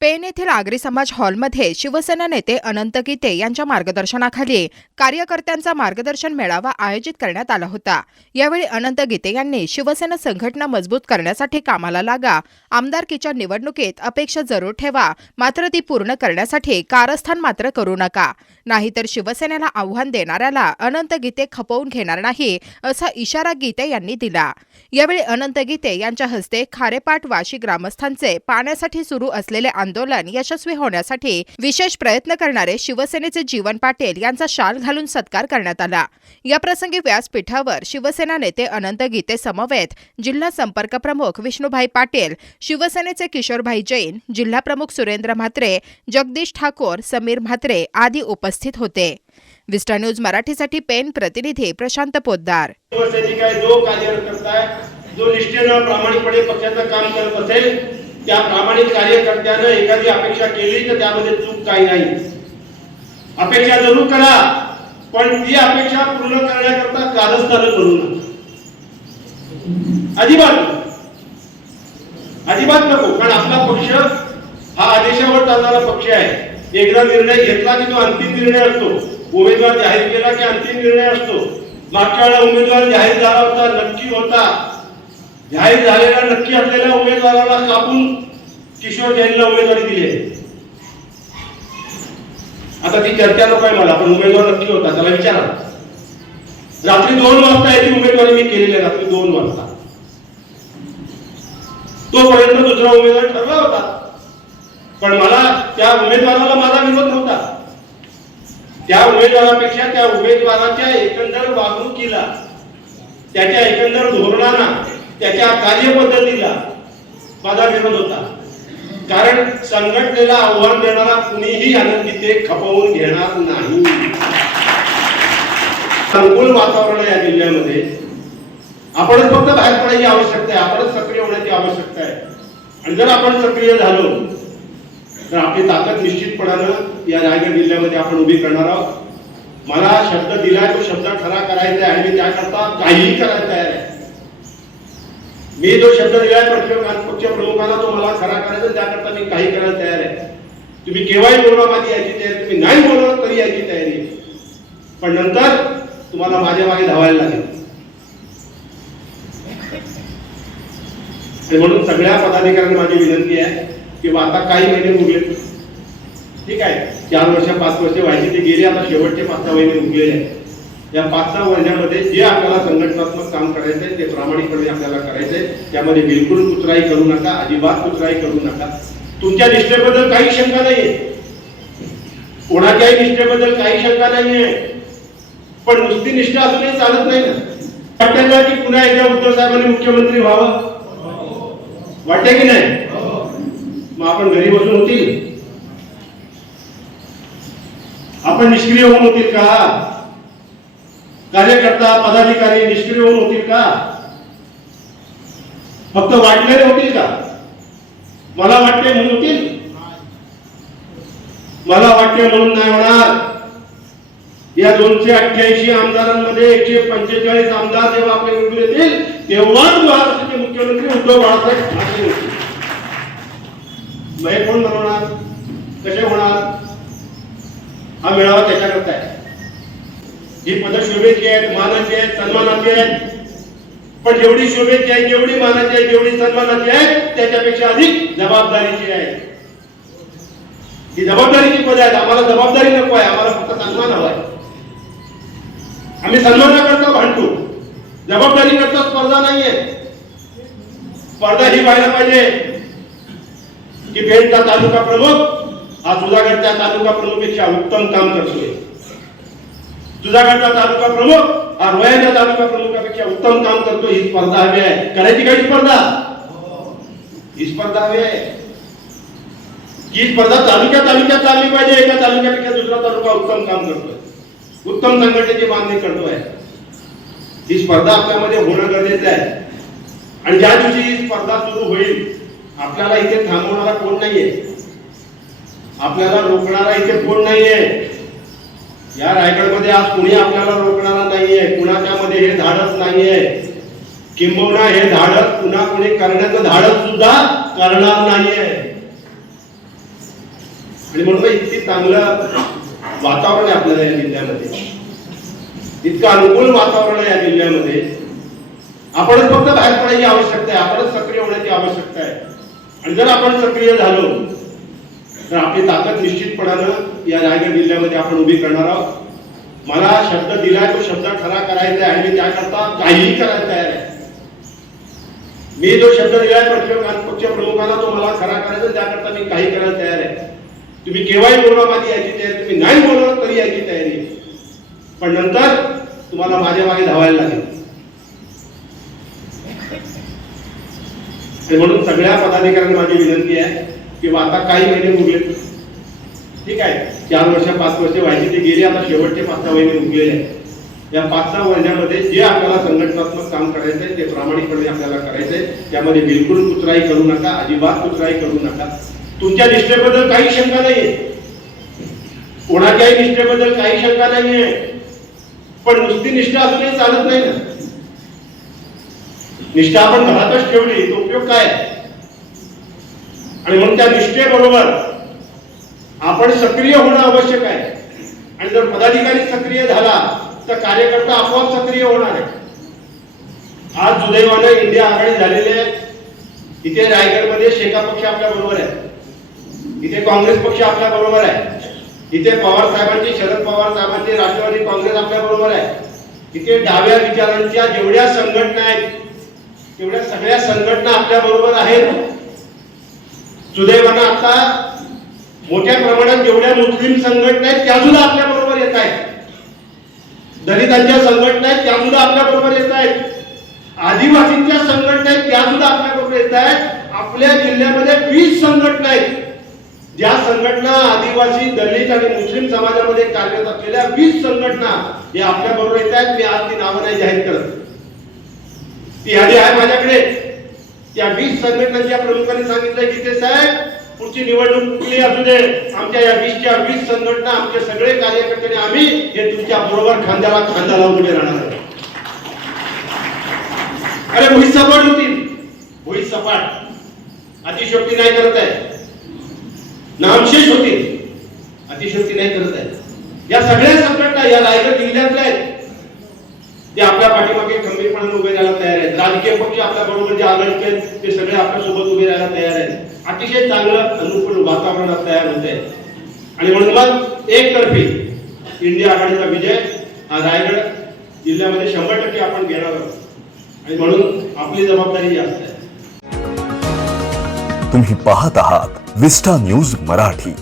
Pen येथील आगरी समाज हॉलमध्ये शिवसेना नेते अनंत गीते यांच्या मार्गदर्शनाखाली कार्यकर्त्यांचा मार्गदर्शन मेळावा आयोजित करण्यात आला होता. यावेळी अनंत गीते यांनी शिवसेना संघटना मजबूत करण्यासाठी कामाला लागा आमदारकीच्या निवडणुकीत अपेक्षा जरूर ठेवा मात्र ती पूर्ण करण्यासाठी कारस्थान मात्र करू नका. नाहीतर शिवसेनेला आव्हान देणाऱ्याला अनंत गीते खपवून घेणार नाही असा इशारा गीते यांनी दिला. यावेळी अनंत गीते यांच्या हस्ते खारेपाट वाशी ग्रामस्थांचे पाण्यासाठी सुरू असलेले आंदोलन यशस्वी होण्यासाठी विशेष प्रयत्न करणारे शिवसेनेचे जीवन पाटील यांचा शाल घालून सत्कार करण्यात आला. याप्रसंगी व्यासपीठावर शिवसेना नेते अनंत गीते समवेत जिल्हा संपर्क प्रमुख विष्णुभाई पाटील शिवसेनेचे किशोरभाई जैन जिल्हा प्रमुख सुरेंद्र म्हात्रे जगदीश ठाकोर समीर म्हात्रे आदी उपस्थित होते. विस्टा न्यूज मराठीसाठी पेन प्रतिनिधी प्रशांत पोद्दार. जो जो निष्ठेनं प्रामाणिकपणे पक्षाचं काम करत असेल त्या प्रामाणिक कार्यकर्त्यानं एखादी अपेक्षा केली तर त्यामध्ये चूक काही नाही. अपेक्षा जरूर करा पण ती अपेक्षा पूर्ण करण्याकरता कारस्थान करू नका. अजिबात. अजिबात नको कारण आपला पक्ष हा आदेशावर चालणारा पक्ष आहे. एकदा निर्णय घेतला की तो अंतिम निर्णय असतो. उमेदवार जाहीर केला की अंतिम निर्णय असतो. मागच्या वेळा उमेदवार जाहीर झाला होता नक्की होता. जाहीर झालेल्या नक्की असलेल्या उमेदवाराला कापून किशोर जैनला उमेदवारी दिली आहे. आता ती चर्चा नको आहे मला पण उमेदवार नक्की होता त्याला विचारा. रात्री दोन वाजता याची उमेदवारी मी केलेली आहे रात्री दोन वाजता. तोपर्यंत दुसरा उमेदवार ठरला होता. पण मला त्या उमेदवाराला माझा विरोध नव्हता. त्या उमेदवारापेक्षा त्या उमेदवाराच्या एकंदर वागणुकीला त्याच्या एकंदर धोरणांना त्याच्या कार्यपद्धतीला माझा विरोध होता. कारण संघटनेला आव्हान देणारा कुणीही आनंद तिथे खपवून घेणार नाही. संकुल वातावरण या जिल्ह्यामध्ये आपणच फक्त बाहेर पडायची आवश्यकता आहे आपणच सक्रिय होण्याची आवश्यकता आहे. आणि जर आपण सक्रिय झालो तर आपली ताकद निश्चितपणानं या रायगड जिल्ह्यामध्ये आपण उभी करणार आहोत. मला शब्द दिलाय तो शब्द खरा करायचा आहे आणि त्याकरता काहीही करायला तयार आहे. मी जो शब्द दिलाय पक्ष प्रमुखाला तो मला खरा करायचा त्याकरता मी काही करायला तयार आहे. तुम्ही केव्हाही बोलवा माझी यायची तयारी तुम्ही नाही बोलवत तरी यायची तयारी. पण नंतर तुम्हाला माझ्या मागे धावायला लागेल. आणि म्हणून सगळ्या पदाधिकाऱ्यांना माझी विनंती आहे की आता काही महिने उरले ठीक आहे. चार वर्ष पाच वर्ष व्हायची ते गेले आता शेवटचे पाच सहा महिने उरलेले आहेत. या पाच सहा वर्षामध्ये जे आपल्याला संघटनात्मक काम करायचंय ते प्रामाणिकपणे आपल्याला करायचंय त्यामध्ये बिलकुल कुचराई करू नका अजिबात कुचराई करू नका. तुमच्या निष्ठेबद्दल काही शंका नाहीये. कोणाच्याही निष्ठेबद्दल काही शंका नाहीये. पण नुसती निष्ठा असूनही चालत नाही ना. वाटतं ना की पुन्हा एकदा उद्धव साहेबांनी मुख्यमंत्री व्हावं? वाटते की नाही? मग आपण घरी बसून होतील. आपण निष्क्रिय होऊन होतील का? कार्यकर्ता पदाधिकारी निष्क्रिय होऊन होतील का? फक्त वाटलेले होतील का? मला वाटते म्हणून होतील? मला वाटते म्हणून नाही होणार. या दोनशे अठ्ठ्याऐंशी आमदारांमध्ये एकशे पंचेचाळीस आमदार जेव्हा आपले निवडून येतील तेव्हाच महाराष्ट्राचे मुख्यमंत्री उद्धव बाळासाहेब ठाकरे होतील. मग हे कोण बनवणार? कसे होणार? हा मेळावा त्याच्याकरता आहे. ही पद शोभेची आहेत मानाची आहेत सन्मानाची आहेत. पण जेवढी शोभेची आहे जेवढी मानाची आहे जेवढी सन्मानाची आहे त्याच्यापेक्षा अधिक जबाबदारीची आहे. ही जबाबदारीची पद आहेत. आम्हाला जबाबदारी नको आहे. आम्हाला फक्त सन्मान हवा आहे. आम्ही सन्मानाकरता भांडतो जबाबदारी करता स्पर्धा नाहीये. स्पर्धा ही व्हायला पाहिजे. की पेठचा तालुका प्रमुख हा सुधागडच्या तालुका प्रमुखपेक्षा उत्तम काम करतोय. सुधागडचा तालुका प्रमुख हा रोह्याच्या तालुका प्रमुखापेक्षा उत्तम काम करतो ही स्पर्धा हवी आहे. करायची काही स्पर्धा? ही स्पर्धा हवी आहे. ही स्पर्धा तालुक्या तालुक्यात चालली पाहिजे एका तालुक्यापेक्षा दुसरा तालुका उत्तम काम करतोय. उत्तम संघटनेची मागणी करतोय. ही स्पर्धा आपल्यामध्ये होणं गरजेचं आहे. आणि ज्या दिवशी ही स्पर्धा सुरू होईल आपल्याला इथे थांबवणारा कोण नाहीये? आपल्याला रोखणारा इथे कोण नाहीये? या रायगडमध्ये आज कुणी आपल्याला रोखणारा नाहीये कुणाच्या मध्ये हे धाडच नाहीये. किंबहुना हे धाडस पुन्हा कुणी करण्याचं धाडस सुद्धा करणार नाहीये. आणि म्हणून इतकी चांगलं वातावरण आहे आपल्याला या जिल्ह्यामध्ये. इतकं अनुकूल वातावरण आहे या जिल्ह्यामध्ये. आपणच फक्त बाहेर पडायची आवश्यकता आहे आपणच सक्रिय होण्याची आवश्यकता आहे. आणि जर आपण सक्रिय झालो तर आपली ताकद निश्चितपणानं या रायगड जिल्ह्यामध्ये आपण उभी करणार आहोत. मला शब्द दिलाय तो शब्द खरा करायचा आहे आणि त्याकरता काहीही करायला तयार आहे. मी जो शब्द दिलाय पक्ष पक्ष प्रमुखांना तो मला खरा करायचा त्याकरता मी काही करायला तयार आहे. तुम्ही केव्हाही बोलवा माझी यायची तयारी तुम्ही नाही बोलवलं तरी यायची तयारी. पण नंतर तुम्हाला माझ्या मागे धावायला लागेल. म्हणून सगळ्या पदाधिकाऱ्यांना माझी विनंती आहे. किंवा आता काही महिने उरले. ठीक आहे. चार वर्ष पाच वर्ष व्हायची ते गेले आता शेवटचे पाच सहा महिने उरलेले आहेत. या पाच सहा महिन्यामध्ये जे आपल्याला संघटनात्मक काम करायचंय ते प्रामाणिकपणे आपल्याला करायचंय त्यामध्ये बिलकुल कुचराई करू नका अजिबात कुचराई करू नका. तुमच्या निष्ठेबद्दल काही शंका नाहीये. कोणाच्याही निष्ठेबद्दल काही शंका नाहीये. पण नुसती निष्ठा असूनही चालत नाही ना. निष्ठा आपण घरातच ठेवली तो उपयोग काय? आणि म्हणून त्या निष्ठेबरोबर आपण सक्रिय होणं आवश्यक आहे. आणि जर पदाधिकारी सक्रिय झाला तर कार्यकर्ता आपोआप सक्रिय होणार आहे. आज दुदैवानं इंडिया आघाडी झालेली आहे. इथे रायगडमध्ये शेका पक्ष आपल्या बरोबर आहे. इथे काँग्रेस पक्ष आपल्या बरोबर आहे. इथे पवार साहेबांची शरद पवार साहेबांची राष्ट्रवादी काँग्रेस आपल्या बरोबर आहे. इथे डाव्या विचारांच्या जेवढ्या संघटना आहेत तेवढ्या सगळ्या संघटना आपल्या बरोबर आहेत. सुदैवानं आता मोठ्या प्रमाणात जेवढ्या मुस्लिम संघटना आहेत त्या सुद्धा आपल्या बरोबर येत आहेत. दलितांच्या संघटना आहेत त्या सुद्धा आपल्या बरोबर येत आहेत. आदिवासींच्या संघटना आहेत त्या सुद्धा आपल्या बरोबर येत आहेत. आपल्या जिल्ह्यामध्ये वीस संघटना आहेत. ज्या संघटना आदिवासी दलित आणि मुस्लिम समाजामध्ये कार्यरत असलेल्या वीस संघटना या आपल्या बरोबर येत आहेत. मी आज ती नावं नाही जाहीर करत. ती यादी आहे माझ्याकडे. त्या वीस संघटनांच्या प्रमुखांनी सांगितलं की ते साहेब पुढची निवडणूक कुठली असू दे. आमच्या या वीसच्या वीस संघटना आमचे सगळे कार्यकर्ते आम्ही हे तुमच्या बरोबर खांद्याला खांदा लावून उभे राहणार आहे अरे भुई सपाट होतील भुई सपाट. अतिशोक्ती नाही करत आहे. नामशेष होतील अतिशोक्ती नाही करत आहे. या सगळ्या संघटना या रायगड जिल्ह्यातल्या आहेत. ते आपल्या पाठीमागे खंबीरपणाने उभे राहत आहे आहेत राजकीय पक्ष आपल्या बरोबर जे आघाडीचे आहेत ते सगळे आपल्यासोबत उभे राहायला तयार आहेत. अतिशय चांगलं अनुकूल वातावरण तयार होत आहे. आणि म्हणून मग एकतर्फी इंडिया आघाडीचा विजय हा रायगड जिल्ह्यामध्ये शंभर टक्के आपण घेणार आहोत. आणि म्हणून आपली जबाबदारी जास्त आहे. तुम्ही पाहत आहात विस्टा न्यूज मराठी.